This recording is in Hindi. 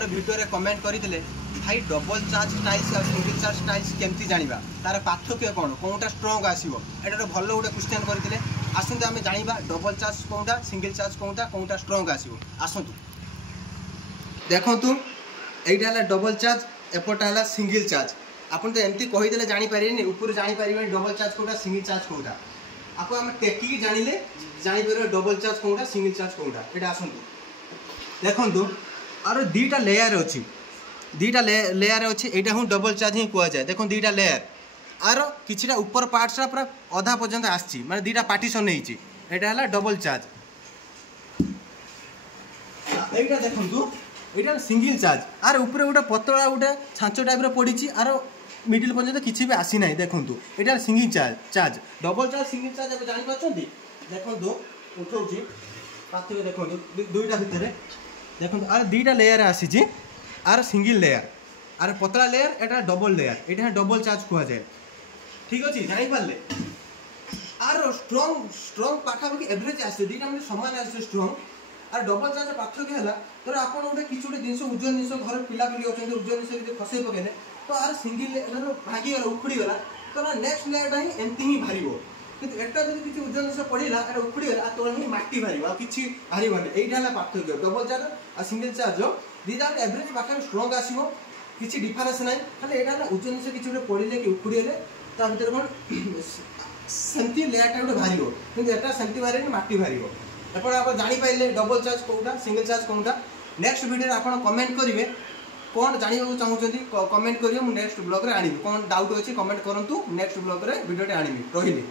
पर वीडियो रे कमेंट करते भाई डबल चार्ज टाइल्स और सिंगल चार्ज टाइल्स केमती जानिबा तार पार्थक्य कौन कोटा स्ट्रंग आसीबो एटा भल गोटे क्वेश्चन करते आसतु आम जाना डबल चार्ज कौटा सिंगल चार्ज कौटा कौटा स्ट्रंग आसीबो आसतु देखंतु एटा है डबल चार्ज एपटा है सिंगल चार्ज आपन तो एमती कहीदे जानीपारे ऊपर जानीपारे डबल चार्ज कौटा सिंगल चार्ज कौटा आपको आम टेकिक जानिले जानीपर डबल चार्ज कौटा सिंगल चार्ज कौटा ये आसतु देखु आर दीटा लेयर अच्छी दीटा लेयर अच्छी यहाँ हूँ डबल चार्ज ही कह जाए देखो दीटा लेयर आर किछिटा ऊपर पार्ट्स पूरा अधा पर्यंत आसी माने दीटा पार्टीशन होती है डबल चार्ज यहाँ देखु यहाँ सिंगल चार्ज आर ऊपर गोटे पतला गोटे छांच टाइप पड़ी आर मिडिल पर्यंत किसी भी आसी ना देखूँ यहाँ single charge double charge single charge अब जापार देखो उठाऊँगी पार्थिव देखो दुईटा भितर देखो आर दुईटा लेयर आसी आर सिंगल लेयर आर पतला लेयर एटा डबल लेयर यहाँ डबल चार्ज कह जाए ठीक अच्छे जापारे आर स्ट्रंग पाखापाखि एवरेज आसे दुईटा मतलब सामान आसे स्ट्रंग आर डबल चार्ज पार्थक्य है तो आप गोटे किसी गोटे जिन उज्जवल जिन घर पिलापिली अच्छे उज्जवल जिन खसई पकड़े तो आर सिंगल भांगीगला उखुड़गला तो नेक्स्ट लेयर ही एमती ही बाहर किंतु एटा जब किसी उज्जवल जिन पड़ा एटा उखुड़गला तो मटी बाहर कि बाहर यहाँ पार्थक्य डबल चार्ज और सिंगल चार्ज दीटा एवरेज पाखे स्ट्रंग आसो किसी डिफरेन्स ना खाली यहाँ उज्जवल जिन किसी गोटे पड़े कि उखुड़गले ता भर कौन सेमती लेयरटा गोटे बाहर कि सेमती बाहर मटी बाहर एपटे आप जापारे डबल चार्ज कौटा सिंगल चार्ज कौटा नेक्स्ट वीडियो आप कमेंट करेंगे कौन जानवा चाहते कमेंट करेंगे मुझे नेक्स्ट ब्लॉग रे आनी कौन डाउट अच्छी कमेंट करूँ नेक्स्ट ब्लॉग रे वीडियो आनी रही।